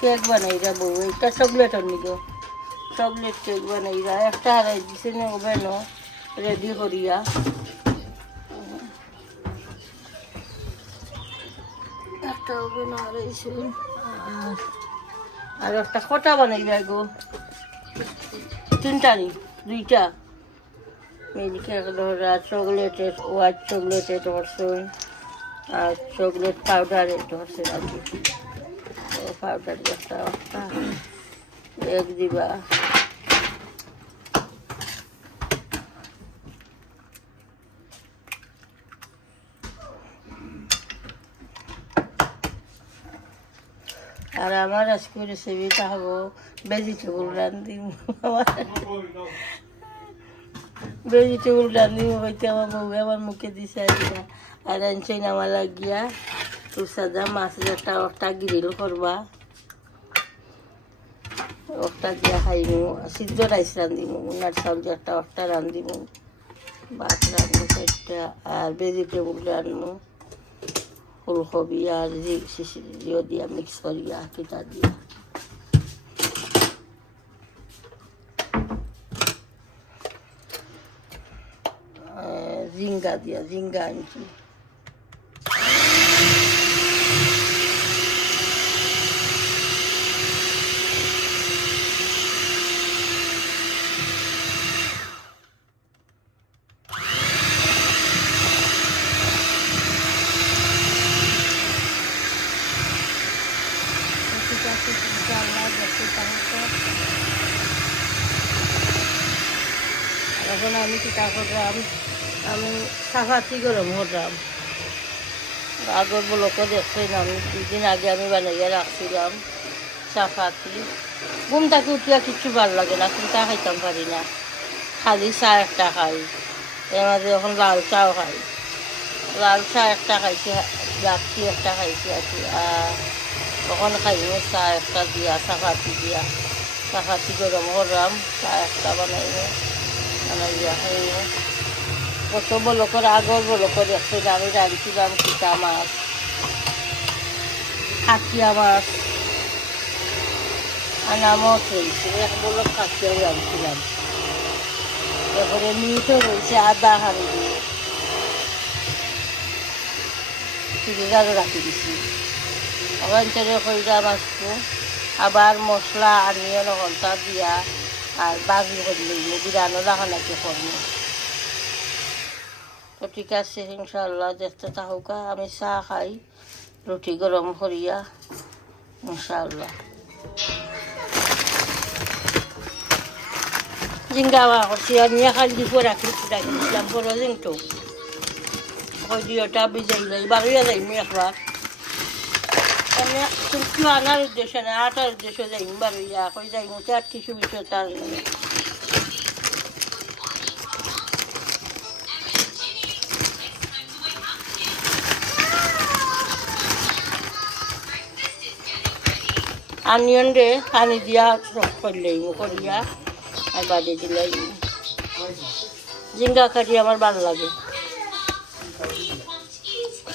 Cake বানাইরা বউ এটা চকলেটর নিগো chocolate cake বানাইরা একটা হারাই দিছে না ওভেন রেডি করিয়া একটা ওভেন হারাইছে আর একটা কটা বানাইরা গো তিনটা নি দুইটা মিল্ক কেক ধরা চকলেটের হোয়াইট চকলেটের ধরছেন আর চকলেট পাউডারের ধরছেন আর কি পাউডার একটা এক দিবা আর আমার আজকে রেসিপিটা হবো ভেজিটেবল রান্ধিম ভেজিটেবল রান্ধিম হইতে আমার বউ আমার মুখে দিছে আর আনছেন আমার লাগিয়া তুষাদা মাছের একটা গ্রিল করবা একটা দিয়া খাইমু সিদ্ধ রাইস রান্ধিমু উনার সবজি একটা রান্ধিমু ভাত রান্ধবো একটা আর ভেজিটেবল রান্ধবো ফুলকপি আর জিও দিয়া মিক্স করিয়া কিটা দিয়া জিঙ্গা আনছি এখন আমি কিতা করলাম আমি চাপাতি গরম করলাম আগর বলকে দেখছেন আমি 2 দিন আগে আমি বানাইয়া রাখছিলাম চাপাতি ঘুম থেকে উঠিয়া কিচ্ছু ভালো লাগে না চিন্তা খাইতাম পারি না খালি চা একটা খাই এর মাঝে এখন লাল চাও খাই লাল চা একটা খাইছি লাচ্ছি একটা খাইছি আর কি আর তখন খাইব চা একটা দিয়া চাপাতি দিয়া চাপাতি গরম করলাম চা একটা বানাইব বানাইয়া খাইব কত বলকর আগর বলকর দেখছেন আমি রাঁধছিলাম কিটা মাছ খাকিয়া মাছ আনামত হয়েছে এক বলক খাকিয়াও রাঁধছিলাম তারপরে মিটও রয়েছে আদা হাঁড়ি দিয়ে ফ্রিজারও রাখি দিছি আবার তেরে কইরা মাছটো আবার মশলা আনিয়ে ঘন্টা দিয়া আর বাজি করে লইলে বিরানো লাগানাকে করবো তো ঠিক আছে ইনশাআল্লাহ দেখতে থাকুকা আমি চা খাই রুটি গরম করিয়া ইনশাআল্লাহ জিঙ্গা করছি আমি খাল দিব রাখিছিলাম বড় জিংটো দিওটা বিজাইলাই বাড়িয়া যাইমি একবার আমি কিন্তু আনার উদ্দেশ্যে না আটার উদ্দেশ্যে যাইমি বাড়িয়া কই যাইমি আর কিছু বিষয় তার আনিয়ন রে পানি দিয়া রস করলেই করিয়া আর বাদে দিলাই জিঙ্গা কাটি আমার ভালো লাগে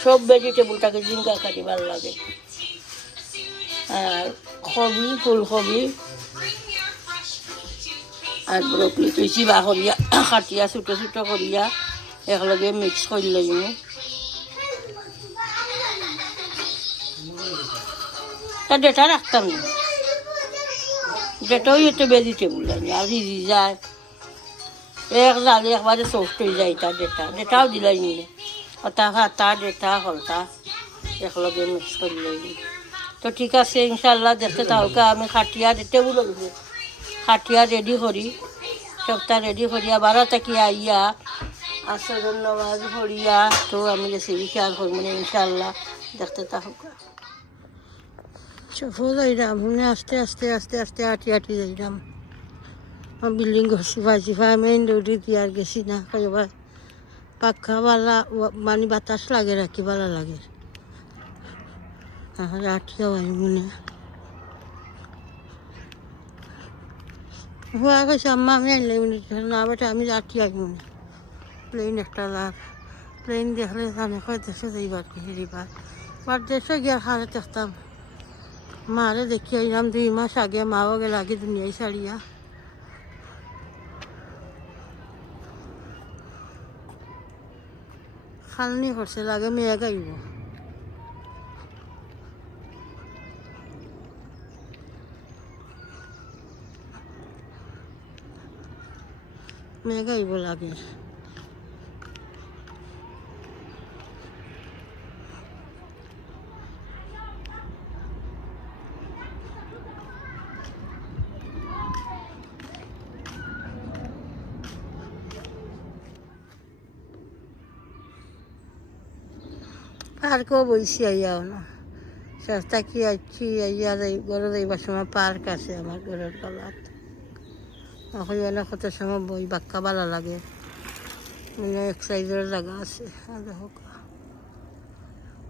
সব ভেজিটেবলটাকে জিঙ্গা কাটি ভালো লাগে আর কবি ফুলকপি আর ব্রকলি তুইছি বা করিয়া কাটিয়া ছোটো ছোটো করিয়া একলগে মিক্স করে লইম তা ডেটা রাখতাম না ডেটাও একটু ভেজিটেবল লাগে আর ভিজি যায় এক জালে একবারে সফট হয়ে যায় তার ডেটাও দিলাই নিলে ওটা ভাতা ডেটা হলতা একলগে মিক্স করে লইম তো ঠিক আছে ইনশাল্লাহ দেখতে তাহলে আমি খাটিয়া টেবুল খাটিয়া রেডি করি সবটা রেডি করিয়া 12 থেকে আইয়া আসরের নামাজ পড়িয়া তো আমি রেসিপি শেয়ার করবো ইনশাল্লাহ দেখতে থাকুক সফল যাইলাম মনে আস্তে আস্তে আস্তে আস্তে হাঁটি যাইলাম বিল্ডিং ঘষি ভাজিফা মেইন রোডে কি আর গেছি না কয়েকবার পাখা বালা মানে বাতাস লাগে রাখি ভালো লাগে হাঁটিয়াও আমি মনে হওয়া গেছে আম্মা আমি আনলে না বেটা আমি হাঁটি আই মনে প্লেন একটা লাভ প্লেন দেখলে জানে কয় দেশে যাইবার কি হেরিবার বার দেশে গিয়ে খালে দেখতাম মারে দেখি আইলাম 2 মাস আগে, মাও গেল আগে দুনিয়ায় ছাড়িয়া। খালনি করছে, লাগে মেয়ে গাইব। মেয়ে গাইব লাগে। পার্কও বইছি আইয়াও না, সস্তা কি আছি আইয়া যাই ঘরে যাইবার সময় পার্ক আছে আমার ঘরের গলাত। ওখানে কত সময় বই বাক্কা ভালো লাগে, এক্সারসাইজের জায়গা আছে। আর হোক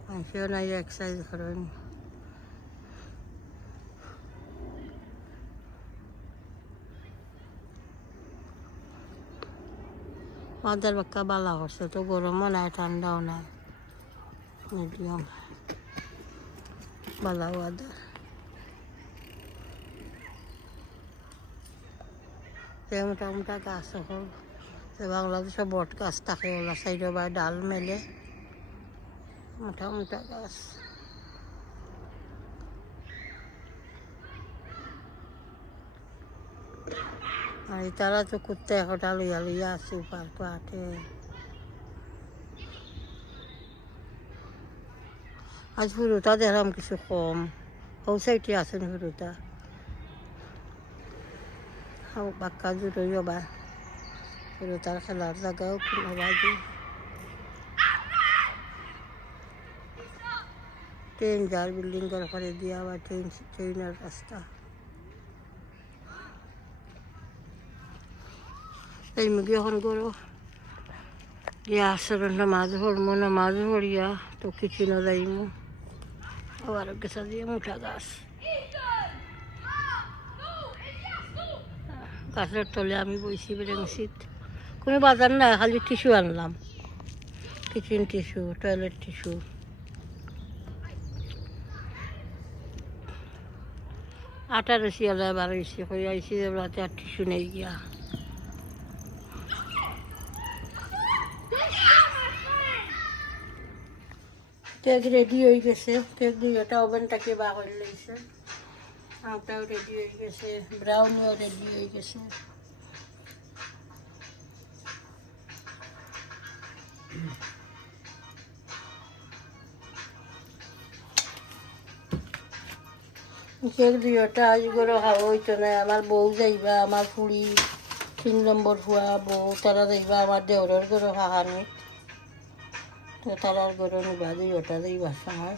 মানুষেও নাই এক্সারসাইজ করেন। ওদের বাক্কা বালা করছে, তো গরমও নাই ঠান্ডাও নাই, মিডিয়াম বালা ওদের। মোটা মোটা গাছ এখন বাংলাদেশে বট গাছ থাকে, ওলা সাইডে বা ডাল মেলে মোটা মোটা গাছ। আর তারা তো কুত্তা একটা লইয়া লইয়া আছে পার্ক আটে। আজ ফুরুতা দেখলাম কিছু কম, ও সাইডে আছেন ফুরুতা, বাক্কা জুড়ইও বা ফুরুতার খেলার জায়গাও কোনো বাজি। ট্রেন যার বিল্ডিং করে দিয়া বা ট্রেনের রাস্তা। এই মুগি এখন করো ইয়া আসর নামাজ পড়মো, নামাজ পড়িয়া তো কিচেনও যাইমু। আবার গেছা দিয়ে মুঠা গাছ, গাছের তলে আমি বইছি বেরেংসিত। কোনো বাজার নাই, খালি টিস্যু আনলাম, কিচেন টিস্যু, টয়লেট টিস্যু। আটা রসি আলা বার হয়েছে, হয়ে আইসি রাতে আর টিস্যু নেই গিয়া। কেক রেডি হয়ে গেছে, কেক দুইটা ওভেনটাকে বা করে লইছে, আমটাও রেডি হয়ে গেছে, ব্রাউনিও রেডি হয়ে গেছে। কেক দুইটা আজ করে খাওয়া হইতো না, আমার বউ যাইবা, আমার খুড়ি 3 নম্বর ফুয়া বউ তারা যাইবা আমার দেওরের ঘরে খাহানি, তো তারার ঘরে নিবা দুইটা যাইবার সময়।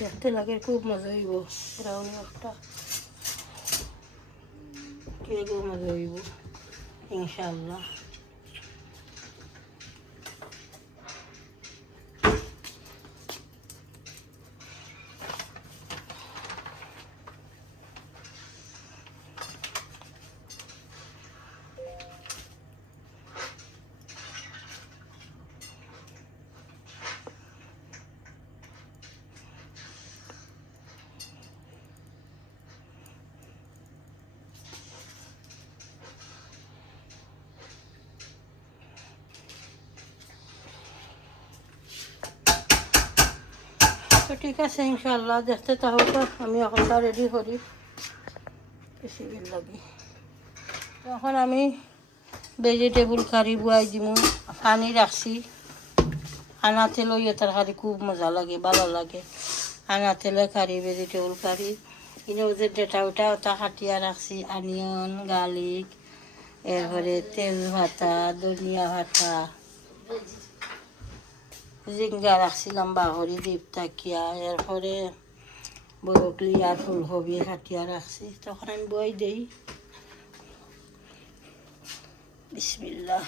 দেখতে লাগে খুব মজা হইব, ব্রাউনি একটা কেকও মজা হইব ইনশাআল্লাহ। তো ঠিক আছে ইনশাল্লাহ দেখতে তাহলে আমি এখনটা রেডি করি বেশি লাগি এখন আমি ভেজিটেবল কারি বুয়াই দিমু পানি রাখছি আনা তেল ইয়ে তরকারি খুব মজা লাগে ভালো লাগে আনা তেলে কারি ভেজিটেবল কারি কিন্তু যে ডেটা ওটা ওটা কাটিয়া রাখছি অনিয়ন গার্লিক এরপরে তেল ভাতা ধনিয়া ভাতা জিঙ্গা রাখছিলাম বাহরি দ্বীপ তাকিয়া এরপরে ব্রকলি আর ফুলকপি কাটিয়া রাখছি তখন আমি বই দিই বিসমিল্লাহ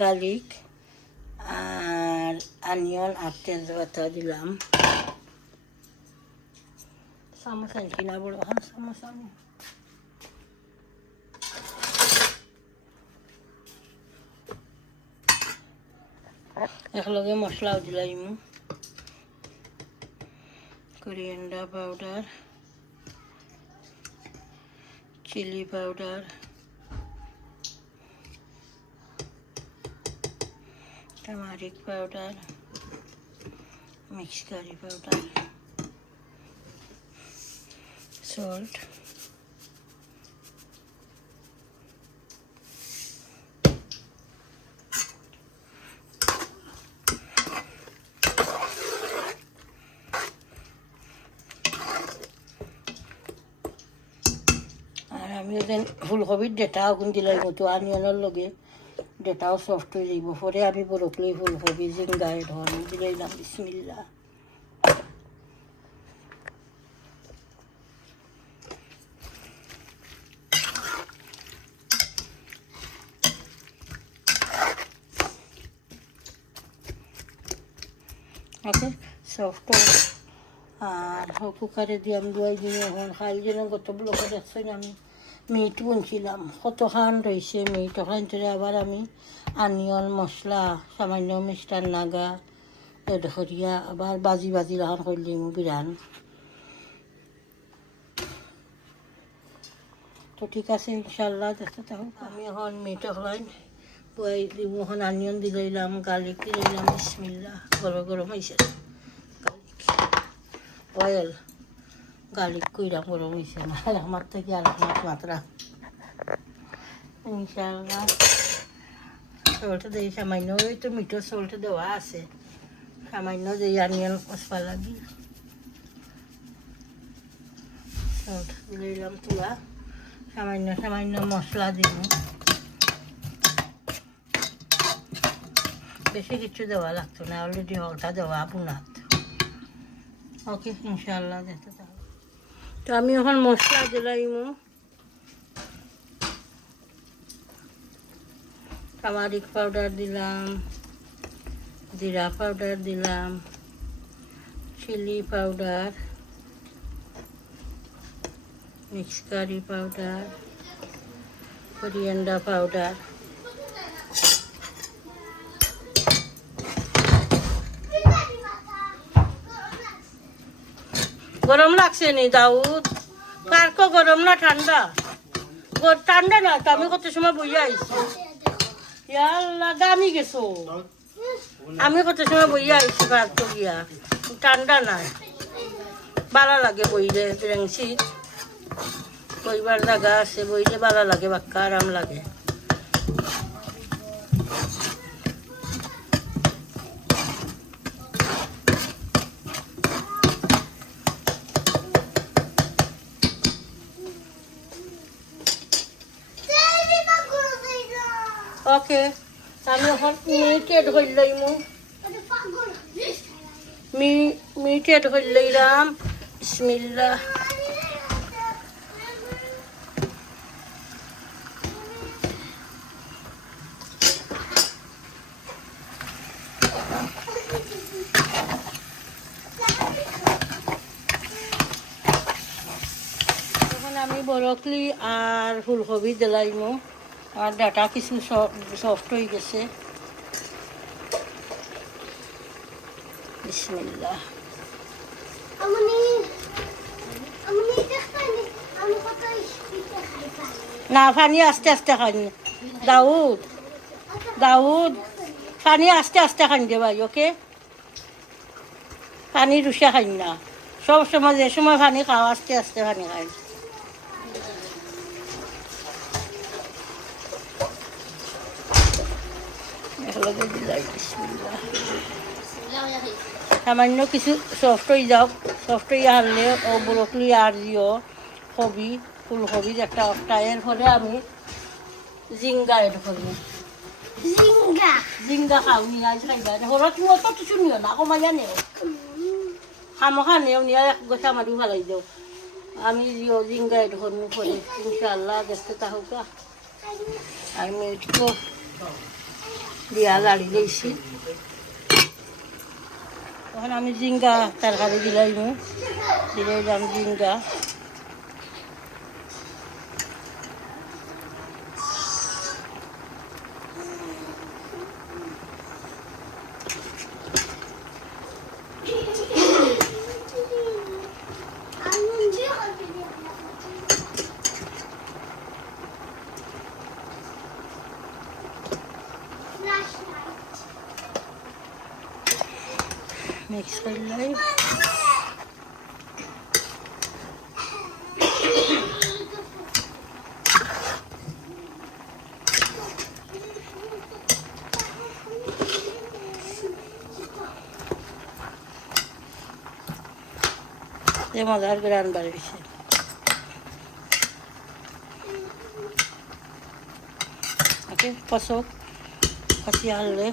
গার্লিক আর অনিয়ন আর তেজপাতা দিলাম চামচ আনছি না বড় চামচ আনি একলগে মশলাও দিলাম coriander powder chilli powder turmeric powder mix curry powder salt আর আমি ওদের ফুলকপির ডেটাও গুণ দিলাই মতো অনিয়নের লগে ডেটাও সফট হয়ে যাইব পরে আমি ব্রকলি ফুলকপি জিঙ্গা এ ধরনের দিলাম বিসমিল্লাহ ওকে সফট আর কুকারে দিয়ে আমি দুয়াই দিনে এখন খাইল যেন কতগুলো দেখছেন আমি মিট বুনছিলাম কত খান রয়েছে মিট ওখান থেকে আবার আমি অনিয়ন মশলা সামান্য মিষ্টার নাগা ধরিয়া আবার বাজি বাজি রাখান করলিম বিরান তো ঠিক আছে ইনশাল্লাহ দেখতে থাকো আমি এখন মিট হলাম বই দিব এখন অনিয়ন দিলাম গার্লিক দিলাম বিসমিল্লাহ গরম গরম হয়েছে গার্লিক অয়েল গার্লিক কইরা গরম হয়েছে না আমার থেকে আর মাত্রা ইনশাল্লাহ সল্টটা দিই সামান্য ওই তো মিঠো সল্ট দেওয়া আছে সামান্য দিই অনিয়ন কষবা লাগি সল্ট দিলাম তুলা সামান্য সামান্য মশলা দিব বেশি কিছু দেওয়া লাগতো না অলরেডি হলটা দেওয়া বুনাত ওকে ইনশাল্লাহ দেখতে থাকো তো আমি এখন মশলা দিলাম টার্মারিক পাউডার দিলাম জিরা পাউডার দিলাম chili powder mix curry powder coriander powder গরম লাগছে নি দাউদ কার কো গরম না ঠান্ডা ঠান্ডা না তো আমি কত সময় বইয়া আইছি ইয়াল্লা দামি গেছো আমি কত সময় বইয়া আইছি কার তো গিয়া ঠান্ডা না ভালো লাগে বইলে ব্রেংসি বইবার জায়গা আছে বইলে ভালো লাগে বাক্কা আরাম লাগে ওকে আমি এখন মিট এড করে লইম মিট এড করে লইলাম বিসমিল্লাহ এখন আমি ব্রকলি আর ফুলকপি দিলাইম আর ডাটা কিছু সফট হয়ে গেছে বিসমিল্লাহ না পানি আস্তে আস্তে খানি দাউদ দাউদ পানি আস্তে আস্তে খানি দে ভাই ওকে পানি রুষা খাই না, সব সময় যে সময় পানি খাও আস্তে আস্তে পানি খাই। সামান্য কিছু সফট হয়ে যাও, সফট হয়ে আনলে ও ব্রকলি আর দিও কবি, ফুলকবির একটা অফটা। এরপরে আমি জিঙ্গা এড করবো। জিঙ্গা খাও নিয়ে খাইবা, হলো তুমি অত কিছু নিও না, কমাইয়া নেও, খামোখা নেও নিয়ে এক গোছা মারি ভালাই দেও। আমি দিও জিঙ্গা এড করবো করে ইনশাল্লাহ দেখতে থাকুক। আমি একটু দিয়া লাড়ি দিয়েছি, তখন আমি জিঙ্গা তরকারি দিলাম, দিলাম জিঙ্গা। মিক্স করলাই মজার গ্রান বাড়িয়েছে। ওকে কষক কষি আনলে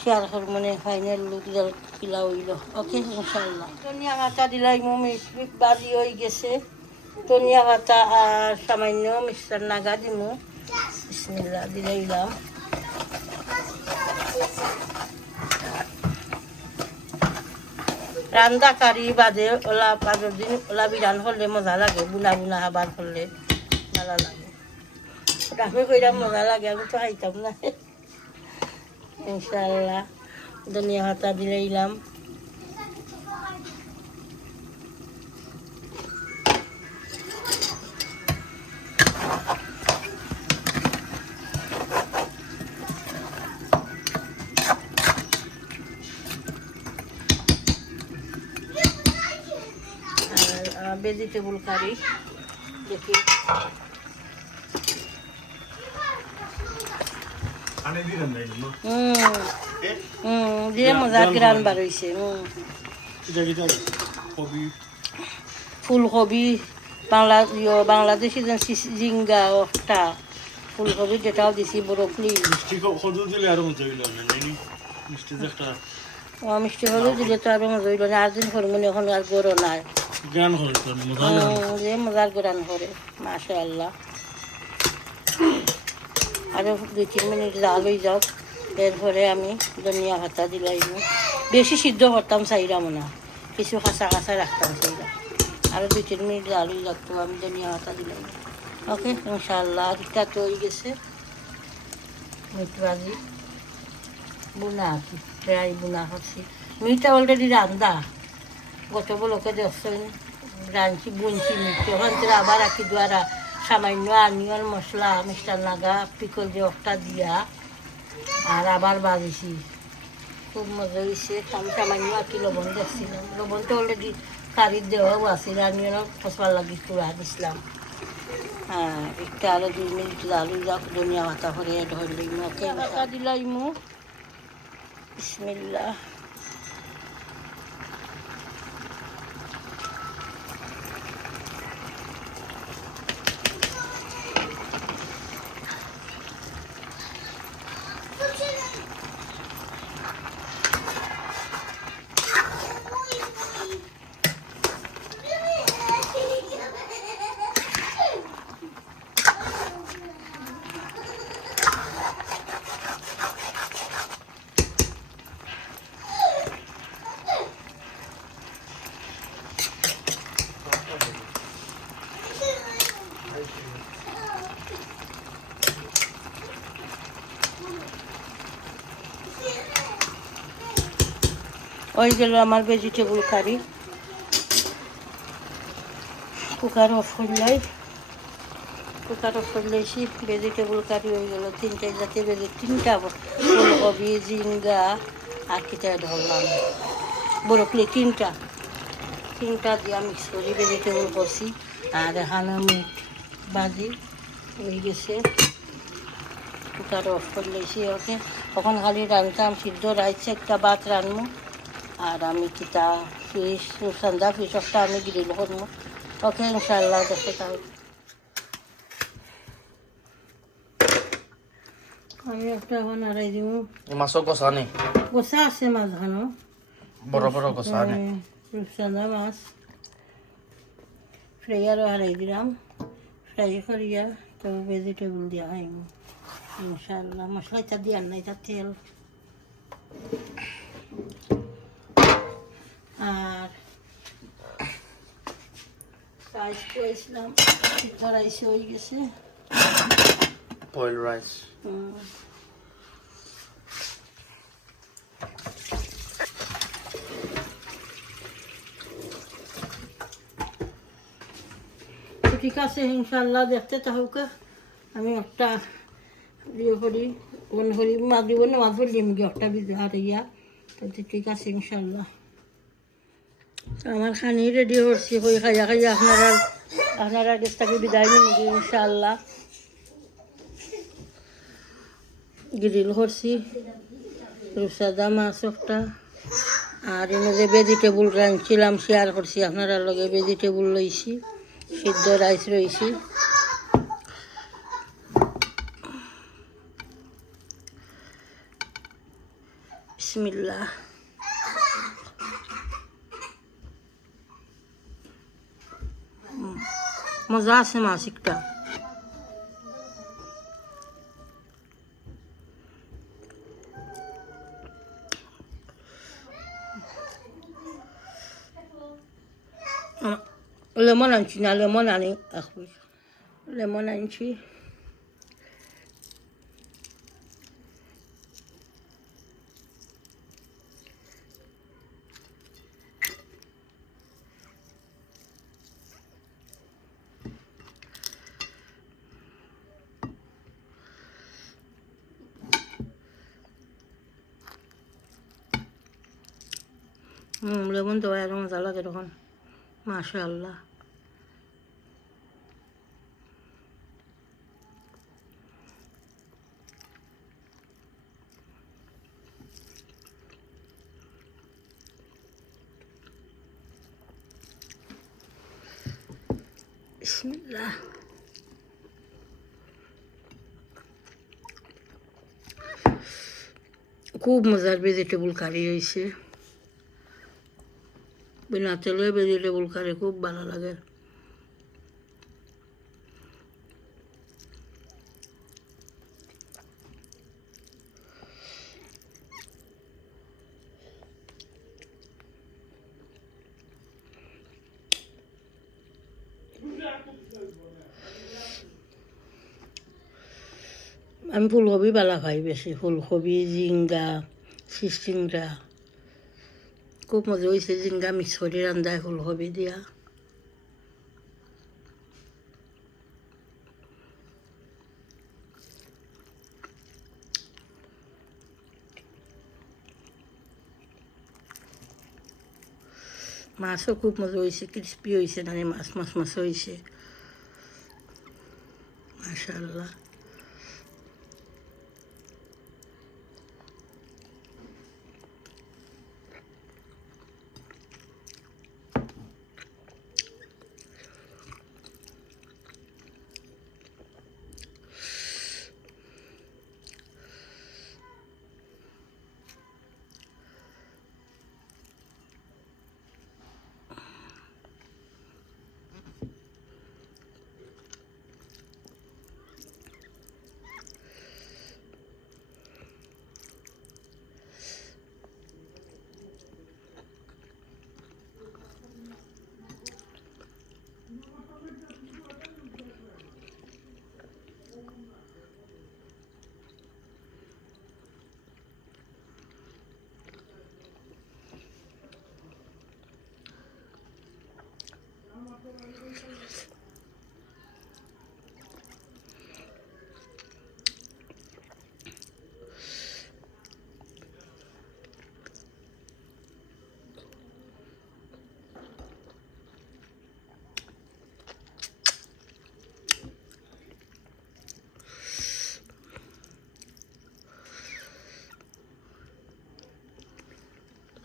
শেয়ার হরমোনে ফাইনাল লুক জল কিলা হইল। ওকে ইনশাল্লাহ ধনিয়া পাতা দিলাই মিট বাড়ি হয়ে গেছে। ধনিয়া পাতা আর সামান্য মিক্সার নাগা দিমু, বিসমিল্লাহ দিলাম। রান্দা কারি বাদে ওলা 5 দিন ওলা বিরান করলে মজা লাগে, বুনা বুনা আবার করলে ভালো লাগে। আমি কইরা মজা লাগে, আমি তো খাইতাম না। ইনশাল্লাহ ধনিয়া পাতা দিলাম। ভেজিটেবল কারি দেখি দিয়ে মজার গ্রান বার হয়েছে। ফুলকবি বাংলাদেশি জিঙ্গা একটা ফুলকবি যেটাও দিছি, ব্রকলি মিষ্টি হলুদ দিলে তো আরো মজা হইল না। আর দিন হরমোন এখন আর গরো নাই, মজার গ্রান করে মাশাআল্লাহ। আরো 2-3 মিনিট জাল হয়ে যাও, এরপরে আমি ধনিয়া পাতা দিলাম। বেশি সিদ্ধ করতাম চাইলাম না, কিছু কাঁচা কাঁচা রাখতাম চাইলাম। আরো 2-3 মিনিট জাল হয়ে যাতো, আমি ধনিয়া পাতা দিলাম। ওকে ইনশাআল্লাহ আরেকটা তো হয়ে গেছে মিট ভাজি বুনা আছি, প্রায় বুনা করছি। মিটটা অলরেডি রান্দা, গত বলকে দেখছেন রাঁধছি বুনছি মিট। ওখান থেকে আবার রাখি দ্বারা সামান্য আনিয়ন মশলা মিষ্টার নাগা পিকল যে একটা দিয়া আর আবার বাজিছি, খুব মজা হয়েছে। আমি সামান্য আর কি লবণ দেখছিলাম, লবণটা অলরেডি কারির দেওয়াও আছে, আনিয়নও ফসবার লাগি পুরা দিছিলাম। হ্যাঁ একটা আরো 2 মিনিট আলু যাক, ধনিয়া পাতা করে ধরলাম। ওকে পাতা দিলাম, বিসমিল্লাহ। হয়ে গেল আমার ভেজিটেবল কারি। কুকার অফ করলাই, কুকার অফ করলেছি, ভেজিটেবল কারি হয়ে গেল। 3টা জাতীয় 3টা ফুলকবি জিঙ্গা আর কিটা ধরলাম। বড় প্লেট তিনটা দিয়ে মিক্স করি ভেজিটেবল করছি আর এখানে মিট ভাজি হয়ে গেছে তার অফ করে লইছি ওকে তখন খালি রাঁধতাম সিদ্ধ রাইস একটা ভাত রাঁধবো আর আমি কিতা ফিশ সন্ধ্যা ফিশ একটা আমি গ্রিল করবো ওকে ইনশাল্লাহ দেখতে তাই আমি একটা এখন আড়াই দিব Masuk ke sana. গোসা আছে মাছ খানো Boro-boro ke sana. রূপচাঁদা মাছ ফ্রাই আরও হারাই দিলাম ফ্রাই করিয়া তো ভেজিটেবল দিয়া খাইব ইনশাল্লাহ মশলা ইটা দিয়ার নাই তার তেল আর রাইস করেছিলাম রাইস হয়ে গেছে Boiled rice. তো ঠিক আছে ইনশাল্লাহ দেখতে থাকুক আমি একটা ইয়ে করি অন করি মাছ দিব না মাছ বললিম গিয়ে একটা বিহার ইয়া তো ঠিক আছে ইনশাল্লাহ আমার খানি রেডি করছি কই খাইয়া খাইয়া আপনারা কাছ থেকে বিদায় নিন ইনশাল্লাহ গ্রিল করছি রূপচাঁদা মাছ একটা আর এনে যে ভেজিটেবল রাঁধছিলাম শেয়ার করছি আপনারা লগে ভেজিটেবল লইছি সিদ্ধ রাইস রয়েছি বিসমিল্লাহ মজা আছে মাছ একটা লেমন আনছি না লেমন আনি লেমন আনছি লেমন দেওয়া এত মজা লাগে তখন মাশাআল্লাহ বিসমিল্লাহ খুব মজার ভেজিটেবল কারি হয়েছে বিনা তেলে ভেজিটেবল কারি খুব ভালো লাগে আমি ফুলকপি বালা খাই বেশি ফুলকপি জিঙ্গা চিচিঙ্গা খুব মজা হয়েছে জিঙ্গা মিক্স করে রান্ধায় ফুলকপি দিয়া মাছও খুব মজা হয়েছে ক্রিস্পি হয়েছে মানে মাছ হয়েছে মাশাআল্লাহ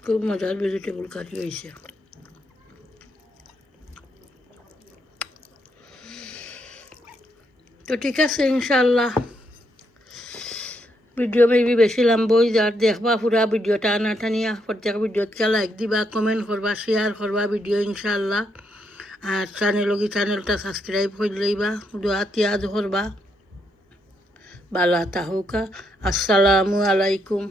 খুব মজার ভেজিটেবল কারি হয়েছে। তো ঠিক আছে ইনশাল্লাহ ভিডিও মেবি বেশি লম্বই যার দেখবা পুরা ভিডিওটা আনা টানিয়া প্রত্যেক ভিডিওতে লাইক দিবা, কমেন্ট করবা, শেয়ার করবা ভিডিও ইনশাল্লাহ। আর চ্যানেলটা সাবস্ক্রাইব করে লইবা, দোয়া তিয়াজ করবা। বালা তাহুকা। আসসালামু আলাইকুম।